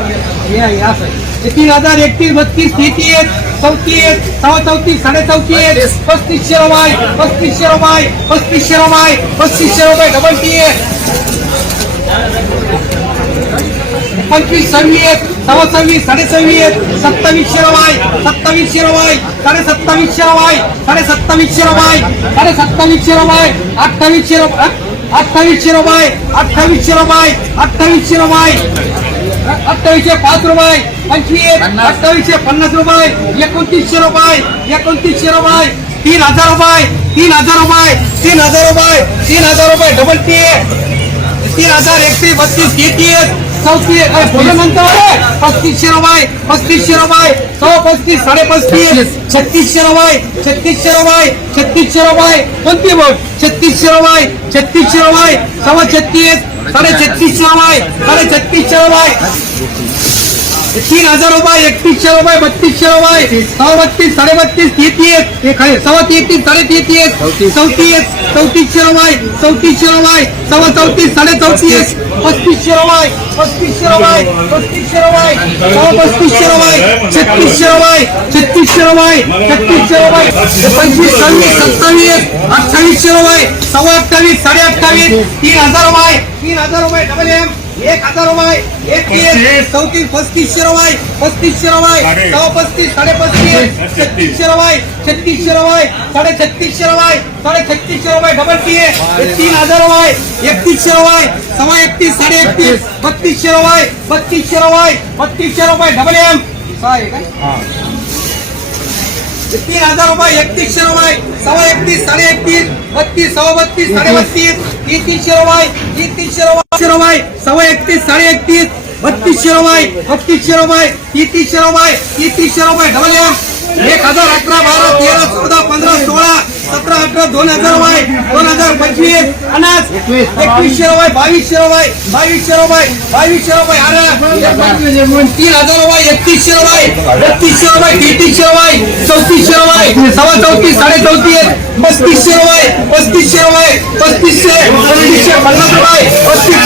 तीन हजार एकतीस बत्तीस तेहतीस चौतीस सहा चौतीस साडे चौतीस पस्तीसशे रुपये पस्तीसशे रुपये पस्तीसशे रुपये पस्तीसशे रुपये डबल टी पंचवीस सव्वीस सव्वा सव्वीस साडे सव्वीस सत्तावीसशे रुपये सत्तावीसशे रुपये साडे सत्तावीसशे रुपये साडे सत्तावीसशे रुपये साडे सत्तावीसशे रुपये अठ्ठावीसशे रुपये अठ्ठावीसशे रुपये अठ्ठावीसशे रुपये अठ्ठावीसशे रुपये अठ्ठावीसशे पाच रुपये पंचवीस अठ्ठावीसशे पन्नास रुपये एकोणतीसशे रुपये एकोणतीसशे रुपये तीन हजार रुपये तीन हजार रुपये तीन हजार रुपये तीन हजार रुपये डबल टी तीन हजार एकतीस बत्तीस तेहतीस चौतीस बोला नंतर? पस्तीसशे रुपये पस्तीसशे रुपये सौ पस्तीस साडे पस्तीस छत्तीसशे रुपये छत्तीसशे रुपये छत्तीसशे रुपये कोणती बोल छत्तीसशे रुपये छत्तीसशे रुपये सव्वा छत्तीस साडे छत्तीसशे रुपये साडे छत्तीसशे रुपये तीन हजार रुपये एकतीसशे रुपये बत्तीसशे रुपये सव्वा बत्तीस साडे बत्तीस तेहतीस एक आहे सव्वा तेहतीस साडे तेहतीस चौतीस चौतीसशे रुपये चौतीसशे रुपये सव्वा चौतीस साडे चौतीस पस्तीसशे रुपये पस्तीसशे रुपये पस्तीसशे रुपये सव्वा पस्तीसशे रुपये छत्तीसशे रुपये छत्तीसशे रुपये छत्तीसशे रुपये पंचवीस सव्वीस सत्तावीस अठ्ठावीसशे रुपये सव्वा अठ्ठावीस साडे अठ्ठावीस तीन हजार रुपये तीन हजार रुपये डबल एम एक हजार रुपये एकतीस चौतीस पस्तीसशे रुपये पस्तीसशे रुपये सव्वा पस्तीस साडे पस्तीस छत्तीसशे रुपये छत्तीसशे रुपये साडे छत्तीसशे रुपये साडे छत्तीसशे रुपये डबल टी तीन हजार रुपये एकतीसशे रुपये सव्वा एकतीस साडे एकतीस बत्तीसशे रुपये बत्तीसशे रुपये बत्तीसशे रुपये डबल एम सहा आहे का? तीन हजार रुपये एकतीसशे रुपये सव्वा एकतीस साडे एकतीस बत्तीस सव्वा बत्तीस साडे बत्तीस तीनशे रुपये तीनशे रुपये. रुपये सव्वा एकतीस साडे एकतीस बत्तीसशे रुपये बत्तीसशे रुपये तीनशे रुपये तीनशे रुपये डबल एम एक हजार अकरा बारा तेरा चौदा पंधरा सोळा सतरा अठरा दोन हजार रुपये दोन हजार पंचवीस अनाज एकवीसशे रुपये बावीसशे रुपये बावीसशे रुपये बावीसशे रुपये तीन हजार रुपये एकतीसशे रुपये बत्तीसशे रुपये तेहतीसशे रुपये चौतीसशे रुपये सव्वा चौतीस साडे चौतीस पस्तीसशे रुपये पस्तीसशे रुपये पस्तीसशे पस्तीसशे पन्नास रुपये पस्तीस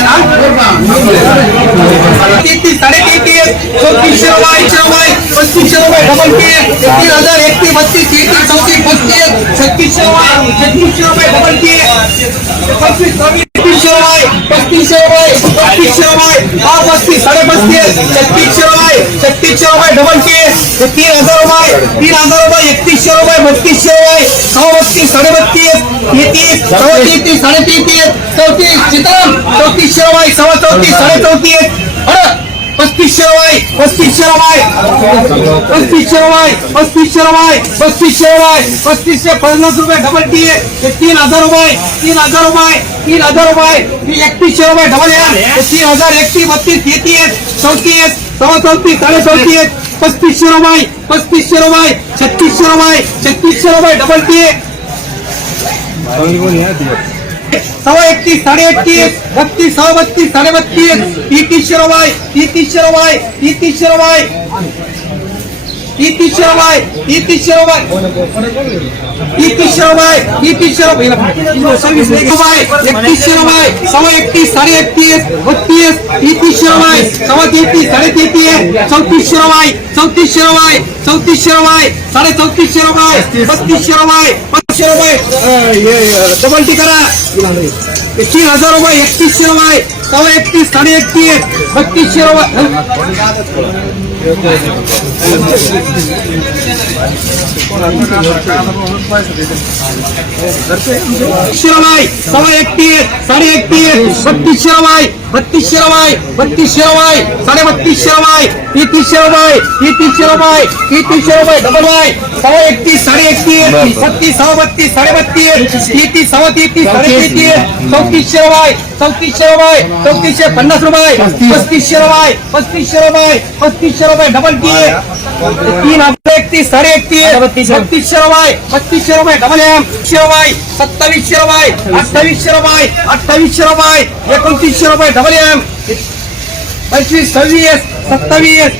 तेहतीस साडे तेहतीस चौतीसशे रुपये रुपये पस्तीसशे रुपये डबल टी तीन हजार एकतीस बत्तीस तेहतीस चौतीस पस्तीस छत्तीसशे रुपये छत्तीसशे रुपये डबल टी पस्तीस सव्वीस तीनशे रुपये. पस्तीसशे रुपये. पस्तीसशे रुपये. हा पस्तीस. साडे पस्तीस. छत्तीसशे रुपये. छत्तीसशे रुपये डबल केस हे तीन हजार रुपये. तीन हजार रुपये. एकतीसशे रुपये. बत्तीसशे रुपये. सहा बत्तीस साडे बत्तीस. तेहतीस चौतीस तेहतीस साडे तेहतीस. चौतीस. चितम चौतीसशे रुपये. सव्वा चौतीस साडे चौतीस. अरे! पस्तीसशे रुपये पस्तीसशे रुपये पस्तीसशे रुपये पस्तीसशे रुपये पस्तीसशे रुपये पस्तीसशे पन्नास रुपये डबल टी हे तीन हजार रुपये तीन हजार रुपये तीन हजार रुपये एकतीसशे रुपये डबल एम तीन हजार एकतीस बत्तीस तेहतीस चौतीस सव्वा चौतीस साडे चौतीस पस्तीसशे रुपये पस्तीसशे रुपये छत्तीसशे रुपये छत्तीसशे रुपये डबल टी सव्वा एकतीस साडे एकतीस बत्तीस सव्वा बत्तीस साडे बत्तीस तीनशे रुपये तीनशे रुपये तीनशे रुपये तीनशे रुपये तीनशे रुपये तीनशे रुपये तीनशे रुपये सव्वीस रुपये एकतीसशे रुपये सव्वा एकतीस साडे एकतीस बत्तीस. तीनशे रुपये सव्वा तेहतीस साडे तेहतीस चौतीसशे रुपये चौतीसशे रुपये चौतीसशे रुपये साडे चौतीसशे रुपये बत्तीसशे रुपये पाचशे रुपये. डबल टी करा. तीन हजार रुपये एकतीसशे रुपये. सव्वा एकतीस साडे एकतीस बत्तीसशे रुपये सव्वा एकतीस साडे एकतीस बत्तीसशे रुपये बत्तीसशे रुपये बत्तीसशे रुपये साडे बत्तीसशे रुपये तेहतीसशे रुपये तेहतीसशे रुपये तेहतीसशे रुपये डबल वाय सव्वा एकतीस साडे एकतीस बत्तीस सव्वा बत्तीस साडे बत्तीस तेहतीस सव्वा तेहतीस साडे तेहतीस चौतीसशे रुपये चौतीसशे रुपये चौतीसशे पन्नास रुपये पस्तीसशे रुपये पस्तीसशे रुपये पस्तीसशे रुपये डबल टी तीन हजार एकतीस साडे एकतीस. बत्तीसशे. रुपये बत्तीसशे रुपये डबल एम शे रुपये सत्तावीसशे रुपये अठ्ठावीसशे रुपये अठ्ठावीसशे रुपये एकोणतीसशे रुपये डबल एम पंचवीस सव्वीस सत्तावीस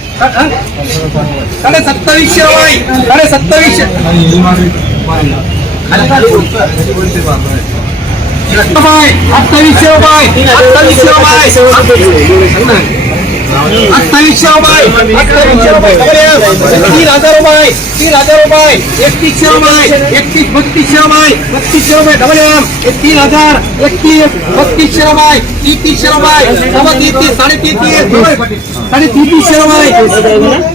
साडे सत्तावीसशे रुपये साडे सत्तावीसशे. रुपये अठ्ठावीसशे रुपये अठ्ठावीसशे रुपये अठ्ठावीसशे रुपये अठ्ठावीसशे रुपये डबल एफ. तीन हजार रुपये तीन हजार रुपये एकतीसशे रुपये एकतीस बत्तीसशे रुपये बत्तीसशे रुपये डबल एम एक तीन हजार एकतीस बत्तीसशे रुपये तीसशे रुपये सव्वा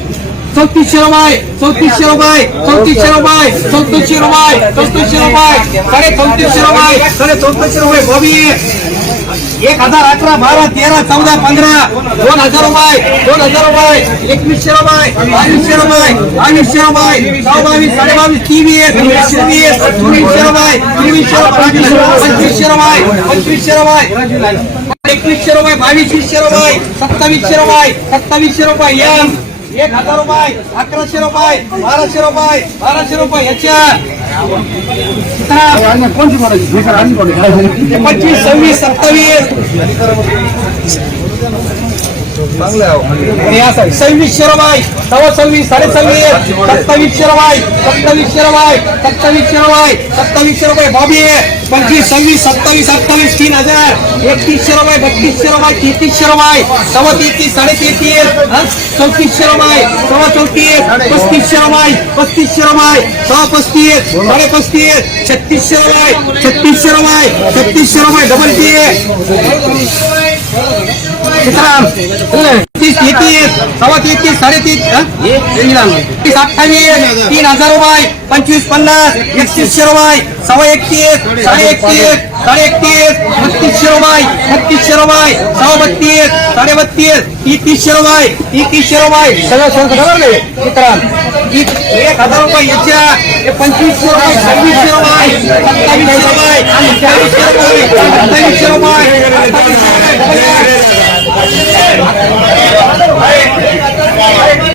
तीस साडे तीस साडे तीसशे रुपये चौतीसशे रुपये चौतीसशे रुपये चौतीसशे रुपये चौतीसशे रुपये चौतीसशे रुपये साडे चौतीसशे रुपये साडे चौतीसशे रुपये बॉबी एक हजार अठरा बारा तेरा चौदा पंधरा दोन हजार रुपये दोन हजार रुपये एकवीसशे रुपये बावीसशे रुपये बावीसशे रुपये सहा बावीस साडे बावीस तेवीस चोवीस चोवीसशे रुपये चोवीसशे रुपये पंचवीसशे रुपये पंचवीसशे रुपये एकवीसशे रुपये बावीसशे रुपये सत्तावीसशे रुपये सत्तावीसशे रुपये यम एक हजार रुपये अकराशे रुपये बाराशे रुपये चांगलं सव्वीस सत्तावीस सव्वीसशे रुपये सव्वीस साडे सव्वीस सत्तावीसशे रुपये सत्तावीसशे रुपये सत्तावीसशे रुपये सत्तावीसशे रुपये बॉबी पंचवीस सव्वीस सत्तावीस अठ्ठावीस तीन हजार एकतीसशे रुपये बत्तीसशे रुपये तेहतीसशे रुपये सव्वा तेहतीस साडे तेहतीस चौतीसशे रुपये सव्वा चौतीस पस्तीसशे रुपये पस्तीसशे रुपये सव्वा पस्तीस साडे पस्तीस छत्तीसशे रुपये छत्तीसशे रुपये छत्तीसशे रुपये डबल तीस सीताराम एकतीस एकतीस सव्वा तेहतीस साडेतीस तीस अठ्ठावीस तीन हजार रुपये पंचवीस पन्नास एकतीसशे रुपये सव्वा एकतीस साडे एकतीस साडे एकतीस बत्तीसशे रुपये बत्तीसशे रुपये सव्वा बत्तीस साडे बत्तीस तीसशे रुपये तीसशे रुपये सगळं एक हजार रुपये याच्या हे पंचवीसशे रुपये सव्वीसशे रुपये सत्तावीसशे रुपये रुपये अठ्ठावीसशे रुपये अठ्ठावीसशे रुपये ભાઈ